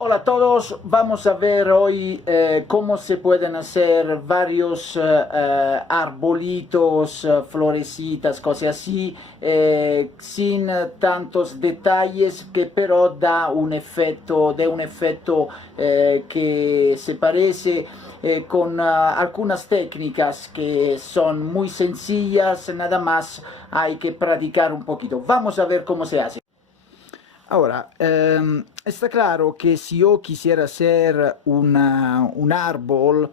Hola a todos, vamos a ver hoy cómo se pueden hacer varios arbolitos, florecitas, cosas así, sin tantos detalles, que pero da un efecto que se parece con algunas técnicas que son muy sencillas, nada más hay que practicar un poquito. Vamos a ver cómo se hace. Ahora, está claro que si yo quisiera hacer un árbol,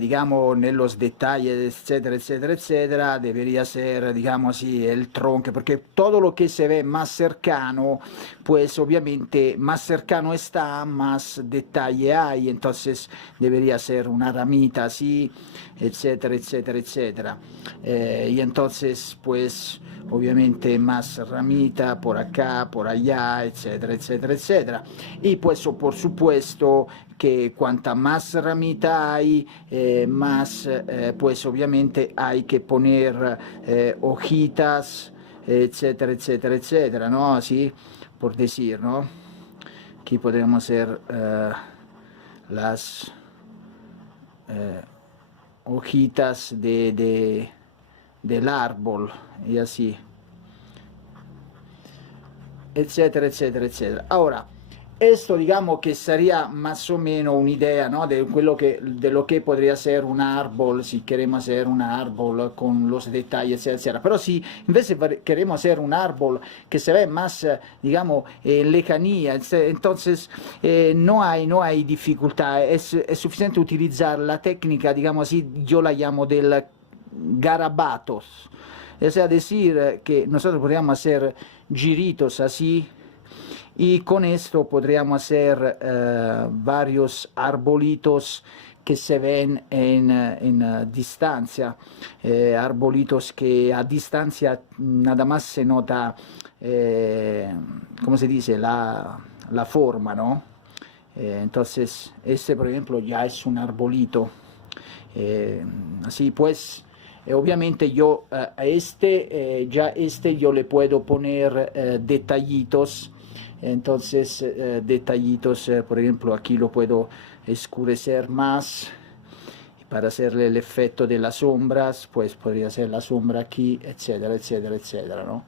digamos, en los detalles, etcétera, etcétera, etcétera, debería ser, digamos así, el tronco, porque todo lo que se ve más cercano, pues obviamente más cercano está, más detalle hay, entonces debería ser una ramita así, etcétera, etcétera, etcétera. Y entonces, pues obviamente más ramita por acá, por allá, etcétera, etcétera, etcétera. Y pues por supuesto que cuanta más ramita hay, más pues obviamente hay que poner hojitas, etcétera, etcétera, etcétera, ¿no? Así por decir, ¿no? Aquí podemos hacer las hojitas del árbol y así, etcétera, etcétera, etcétera. Ahora, esto digamos que sería más o menos una idea, ¿no? De lo que podría ser un árbol, si queremos hacer un árbol con los detalles, etcétera, etcétera. Pero si en vez de queremos hacer un árbol que se ve más, digamos, lejanía, entonces no hay dificultad, es suficiente utilizar la técnica, digamos así, yo la llamo del garabatos. Es decir, que nosotros podríamos hacer giritos así y con esto podríamos hacer varios arbolitos que se ven en distancia, arbolitos que a distancia nada más se nota, ¿cómo se dice? La forma, ¿no? Entonces, este por ejemplo ya es un arbolito. Eh, Así pues, obviamente yo a ya este yo le puedo poner detallitos. Entonces, detallitos, por ejemplo, aquí lo puedo escurecer más para hacerle el efecto de las sombras, pues podría ser la sombra aquí, etcétera, etcétera, etcétera, ¿no?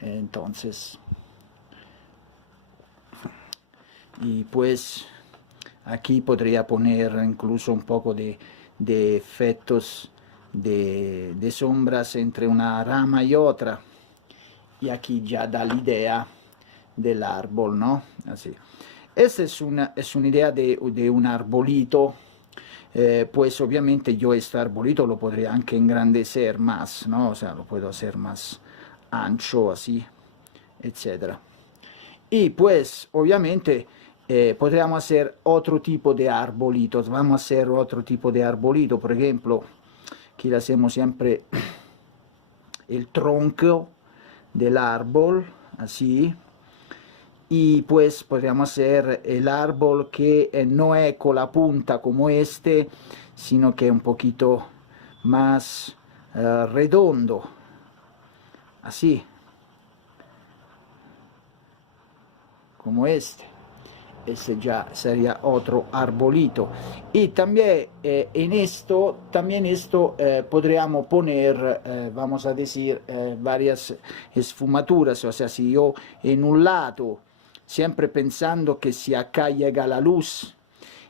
Entonces, y pues aquí podría poner incluso un poco de efectos de sombras entre una rama y otra. Y aquí ya da la idea del árbol, ¿no? Así. Esta es una idea de un arbolito. Pues obviamente yo este arbolito lo podría anche engrandecer más, ¿no? O sea, lo puedo hacer más ancho, así, etcétera. Y pues obviamente podríamos hacer otro tipo de arbolitos. Vamos a hacer otro tipo de arbolito. Por ejemplo, aquí le hacemos siempre el tronco del árbol, así. Y pues podríamos hacer el árbol que no es con la punta como este, sino que es un poquito más redondo, así, como este. Ese ya sería otro arbolito. Y también también esto podríamos poner, vamos a decir, varias esfumaturas. O sea, si yo en un lado, siempre pensando que si acá llega la luz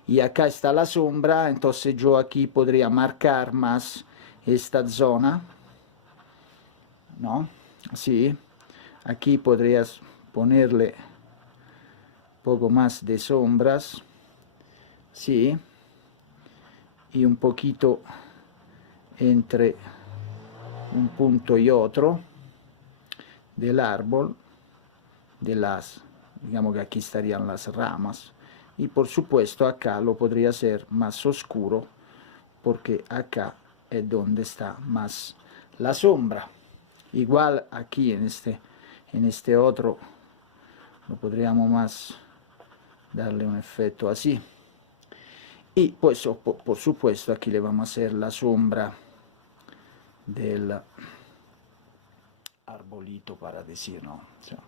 y acá está la sombra, entonces yo aquí podría marcar más esta zona, ¿no? Así. Aquí podrías ponerle poco más de sombras, sí, y un poquito entre un punto y otro del árbol, digamos que aquí estarían las ramas, y por supuesto acá lo podría hacer más oscuro, porque acá es donde está más la sombra. Igual aquí en este otro lo podríamos más darle un efecto así. Y pues por supuesto aquí le vamos a hacer la sombra del arbolito para decir, ¿no? O sea,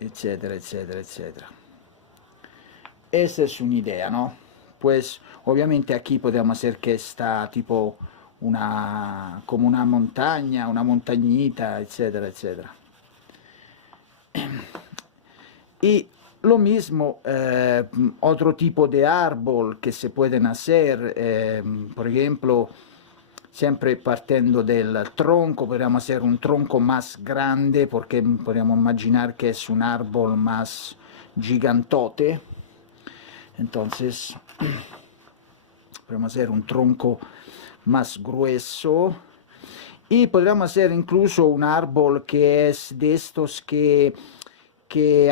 etcétera, etcétera, etcétera. Esa es una idea, ¿no? Pues obviamente aquí podemos hacer que está tipo una, como una montaña, una montañita, etcétera, etcétera. Y lo mismo, otro tipo de árbol que se pueden hacer, por ejemplo, siempre partiendo del tronco, podríamos hacer un tronco más grande, porque podríamos imaginar que es un árbol más gigantote. Entonces, podemos hacer un tronco más grueso. Y podríamos hacer incluso un árbol que es de estos que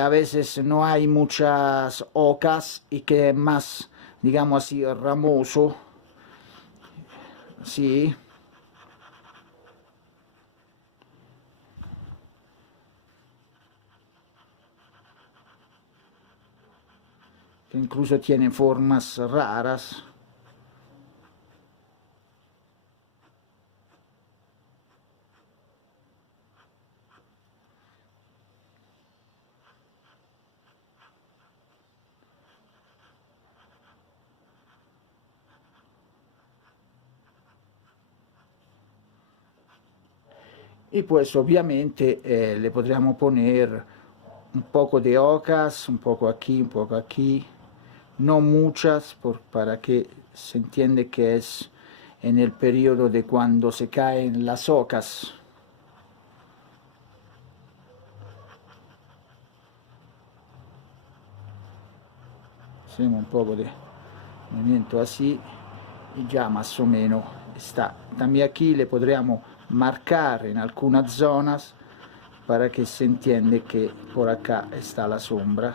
a veces no hay muchas hojas y que es más, digamos así, ramoso. Sí, que incluso tiene formas raras. Y pues obviamente le podríamos poner un poco de hojas, un poco aquí, no muchas, para que se entiende que es en el periodo de cuando se caen las hojas. Hacemos un poco de movimiento así y ya más o menos está. También aquí le podríamos marcar en algunas zonas para que se entiende que por acá está la sombra.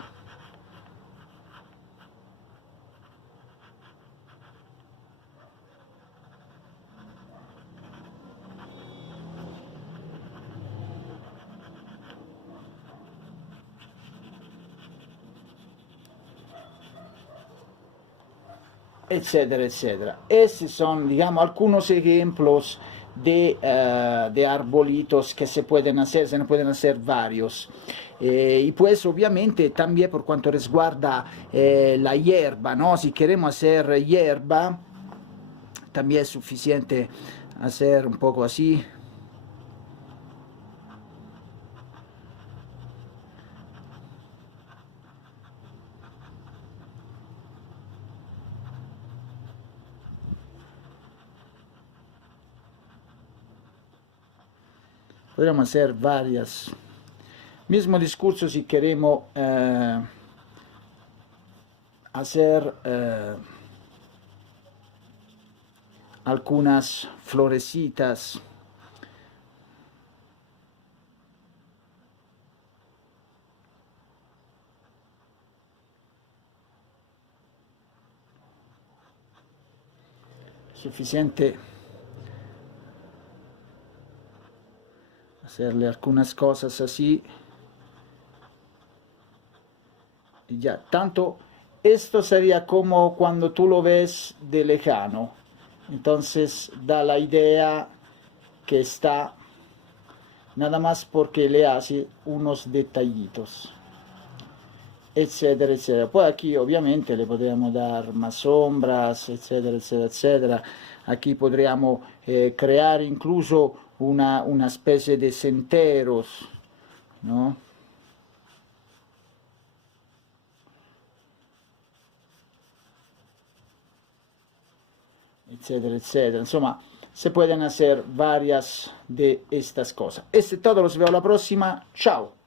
Etcétera, etcétera. Estos son, digamos, algunos ejemplos de arbolitos que se pueden hacer, se pueden hacer varios. Y pues obviamente también por cuanto resguarda la hierba, ¿no? Si queremos hacer hierba, también es suficiente hacer un poco así. Podríamos hacer varias. Mismo discurso si queremos hacer algunas florecitas. Suficiente hacerle algunas cosas así y ya. Tanto esto sería como cuando tú lo ves de lejano, entonces da la idea que está nada más porque le hace unos detallitos, etcétera, etcétera. Poi aquí obviamente le podríamos dar más sombras, etcétera, etcétera, etcétera. Aquí podríamos crear incluso una especie de senderos, ¿no? Etcétera, etcétera. Insomma, se pueden hacer varias de estas cosas. Este es todo, los veo la próxima. Chao.